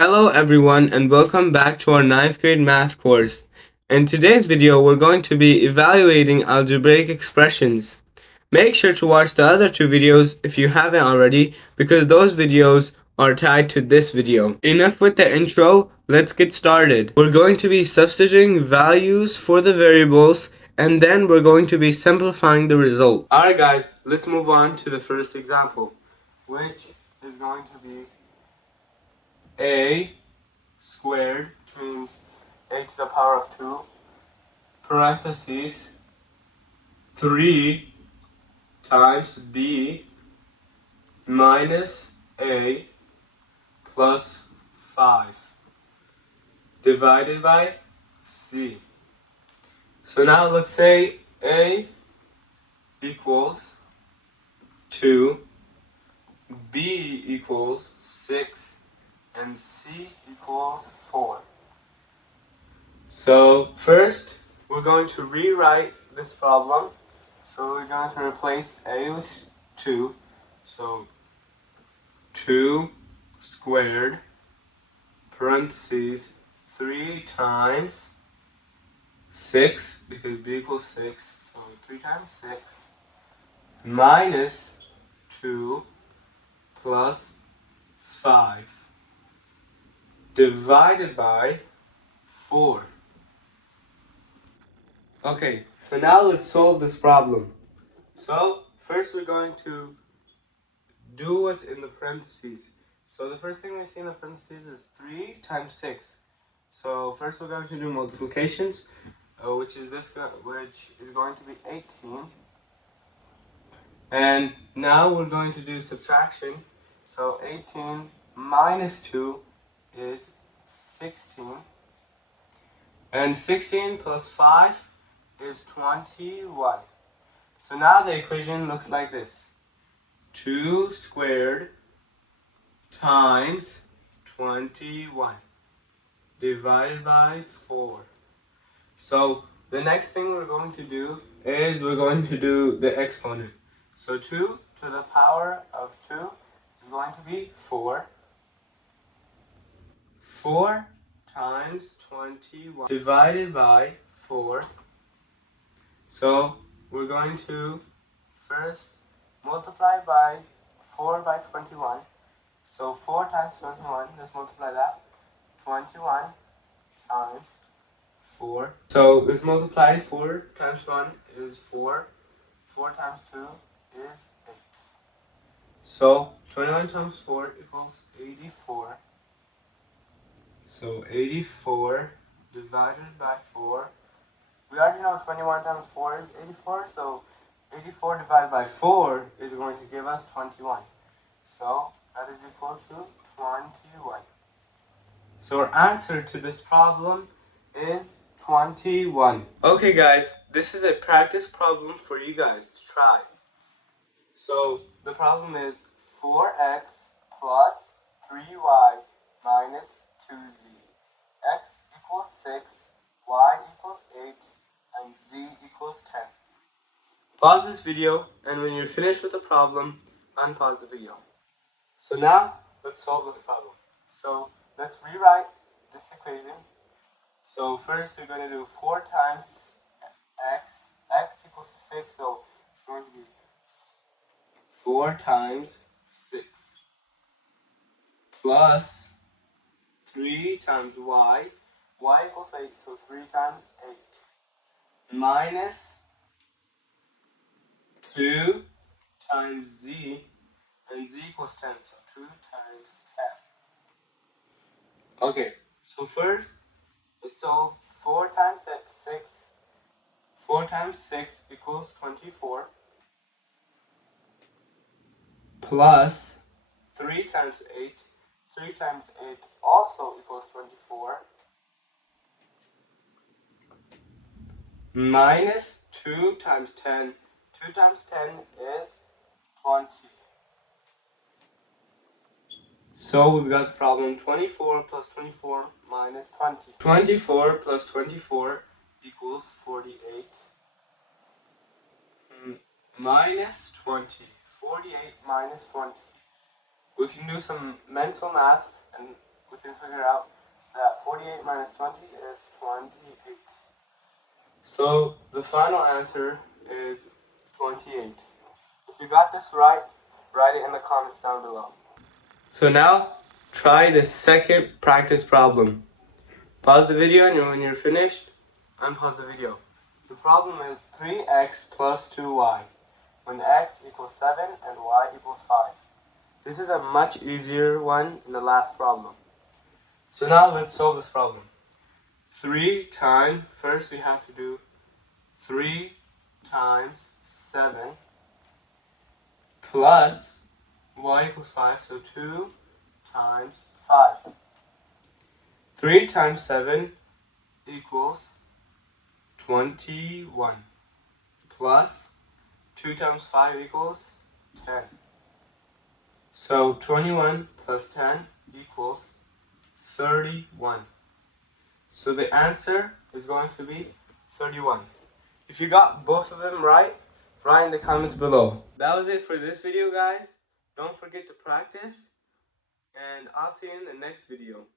Hello everyone and welcome back to our ninth grade math course. In today's video we're going to be evaluating algebraic expressions. Make sure to watch the other two videos if you haven't already because those videos are tied to this video. Enough with the intro, let's get started. We're going to be substituting values for the variables and then we're going to be simplifying the result. Alright guys, let's move on to the first example, which is going to be a squared, which means a to the power of 2, parentheses, 3 times b minus a plus 5 divided by c. So now let's say a equals 2, b equals 6, and c equals 4. So first we're going to rewrite this problem. So we're going to replace a with 2. So 2 squared parentheses 3 times 6 because b equals 6. So 3 times 6 minus 2 plus 5 divided by 4. Okay, so now let's solve this problem. So first we're going to do what's in the parentheses. So the first thing we see in the parentheses is 3 times 6. So first we're going to do multiplications, which is going to be 18. And now we're going to do subtraction. So 18 minus 2 is 16. And 16 plus 5 is 21. So now the equation looks like this. 2 squared times 21 divided by 4. So the next thing we're going to do is we're going to do the exponent. So 2 to the power of 2 is going to be 4. 4 times 21 divided by 4. So we're going to first multiply by 4 by 21. So 4 times 21, let's multiply that. 21 times 4. So let's multiply 4 times 1 is 4. 4 times 2 is 8. So 21 times 4 equals 84. So 84 divided by 4. We already know 21 times 4 is 84, so 84 divided by 4 is going to give us 21. So that is equal to 21. So our answer to this problem is 21. Okay guys, this is a practice problem for you guys to try. So the problem is 4x plus 3y minus 2z. X equals 6, y equals 8, and z equals 10. Pause this video, and when you're finished with the problem, unpause the video. So now, let's solve this problem. So let's rewrite this equation. So first we're going to do 4 times x. X equals 6, so it's going to be 4 times 6 plus 3 times y. Y equals 8, so 3 times 8 minus 2 times z, and z equals 10, so 2 times 10. Okay, so first, let's solve 4 times 6. 4 times 6 equals 24, plus 3 times 8. 3 times 8 also equals 24, minus 2 times 10. 2 times 10 is 20. So we've got the problem 24 plus 24 minus 20. 24 plus 24 equals 48. Minus 20. 48 minus 20. We can do some mental math and we can figure out that 48 minus 20 is 28. So the final answer is 28. If you got this right, write it in the comments down below. So now, try the second practice problem. Pause the video, and when you're finished, unpause the video. The problem is 3x plus 2y, when x equals 7 and y equals 5. This is a much easier one than the last problem. So now let's solve this problem. 3 times, first we have to do 3 times 7 plus y equals 5, so 2 times 5. 3 times 7 equals 21 plus 2 times 5 equals 10. So 21 plus 10 equals 31. So the answer is going to be 31. If you got both of them right, write in the comments below. That was it for this video, guys. Don't forget to practice, and I'll see you in the next video.